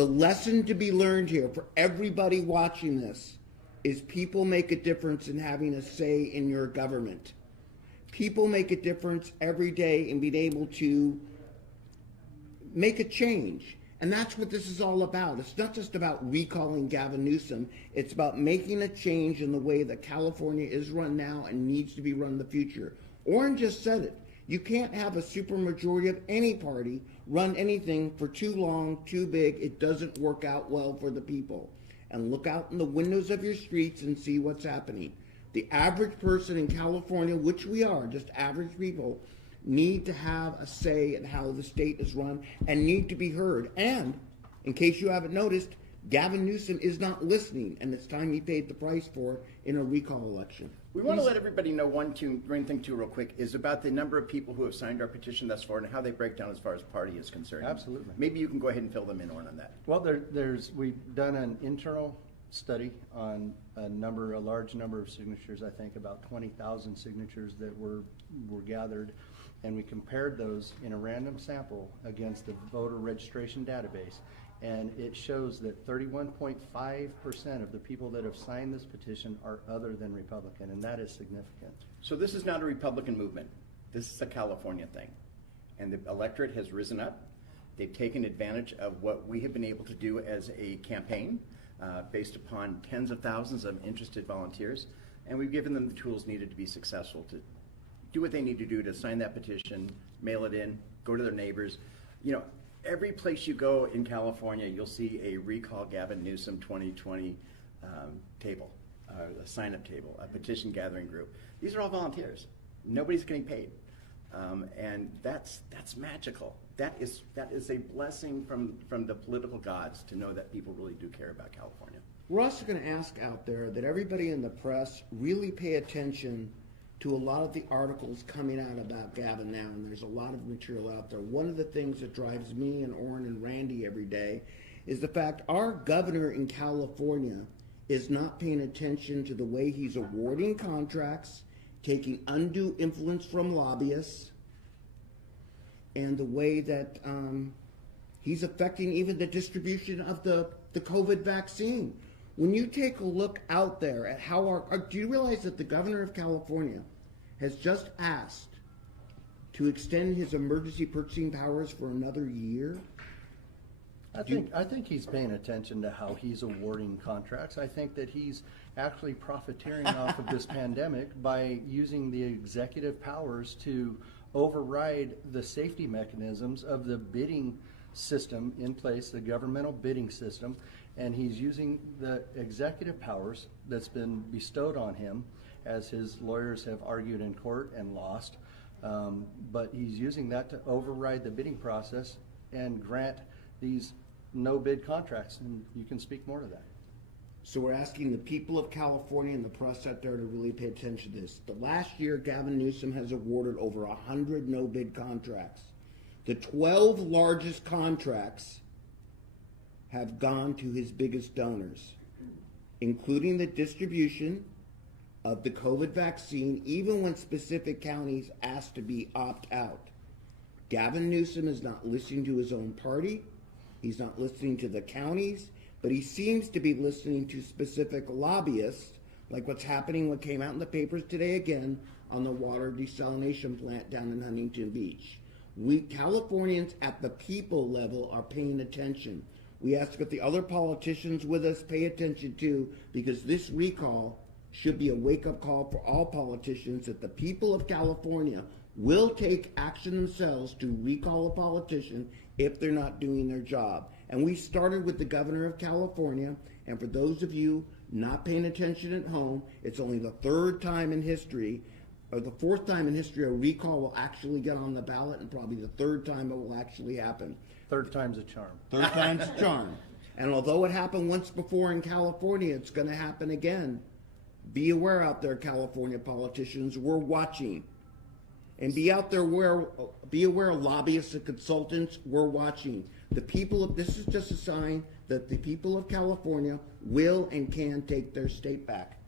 The lesson to be learned here for everybody watching this is people make a difference in having a say in your government. People make a difference every day in being able to make a change. And that's what this is all about. It's not just about recalling Gavin Newsom. It's about making a change in the way that California is run now and needs to be run in the future. Orrin just said it. You can't have a supermajority of any party run anything for too long, too big. It doesn't work out well for the people. And look out in the windows of your streets and see what's happening. The average person in California, which we are, just average people, need to have a say in how the state is run and need to be heard. And, in case you haven't noticed, Gavin Newsom is not listening, and it's time he paid the price for it in a recall election. We want to let everybody know one thing too real quick is about the number of people who have signed our petition thus far and how they break down as far as party is concerned. Absolutely. Maybe you can go ahead and fill them in on that. Well, we've done an internal study on a large number of signatures, I think about 20,000 signatures that were gathered, and we compared those in a random sample against the voter registration database. And it shows that 31.5% of the people that have signed this petition are other than Republican, and that is significant. So this is not a Republican movement. This is a California thing. And the electorate has risen up. They've taken advantage of what we have been able to do as a campaign based upon tens of thousands of interested volunteers. And we've given them the tools needed to be successful to do what they need to do to sign that petition, mail it in, go to their neighbors. You know, every place you go in California, you'll see a Recall Gavin Newsom 2020 table, a sign-up table, a petition gathering group. These are all volunteers. Nobody's getting paid, and that's magical. That is a blessing from the political gods to know that people really do care about California. We're also going to ask out there that everybody in the press really pay attention to a lot of the articles coming out about Gavin now, and there's a lot of material out there. One of the things that drives me and Orrin and Randy every day is the fact our governor in California is not paying attention to the way he's awarding contracts, taking undue influence from lobbyists, and the way that he's affecting even the distribution of the COVID vaccine. When you take a look out there at how do you realize that the governor of California has just asked to extend his emergency purchasing powers for another year? I think he's paying attention to how he's awarding contracts. I think that he's actually profiteering off of this pandemic by using the executive powers to override the safety mechanisms of the bidding system in place, the governmental bidding system, and he's using the executive powers that's been bestowed on him, as his lawyers have argued in court and lost, but he's using that to override the bidding process and grant these no-bid contracts, and you can speak more to that. So we're asking the people of California and the press out there to really pay attention to this. The last year, Gavin Newsom has awarded over 100 no-bid contracts. The 12 largest contracts have gone to his biggest donors, including the distribution of the COVID vaccine, even when specific counties asked to be opt-out. Gavin Newsom is not listening to his own party. He's not listening to the counties, but he seems to be listening to specific lobbyists, like what's happening, what came out in the papers today again on the water desalination plant down in Huntington Beach. We Californians at the people level are paying attention. We ask that the other politicians with us pay attention too, because this recall should be a wake-up call for all politicians that the people of California will take action themselves to recall a politician if they're not doing their job. And we started with the governor of California, and for those of you not paying attention at home, it's only the third time in history, or the fourth time in history, a recall will actually get on the ballot, and probably the third time it will actually happen. Third time's a charm. Third time's a charm. And although it happened once before in California, it's going to happen again. Be aware out there, California politicians. We're watching. And be aware, lobbyists and consultants. We're watching. This is just a sign that the people of California will and can take their state back.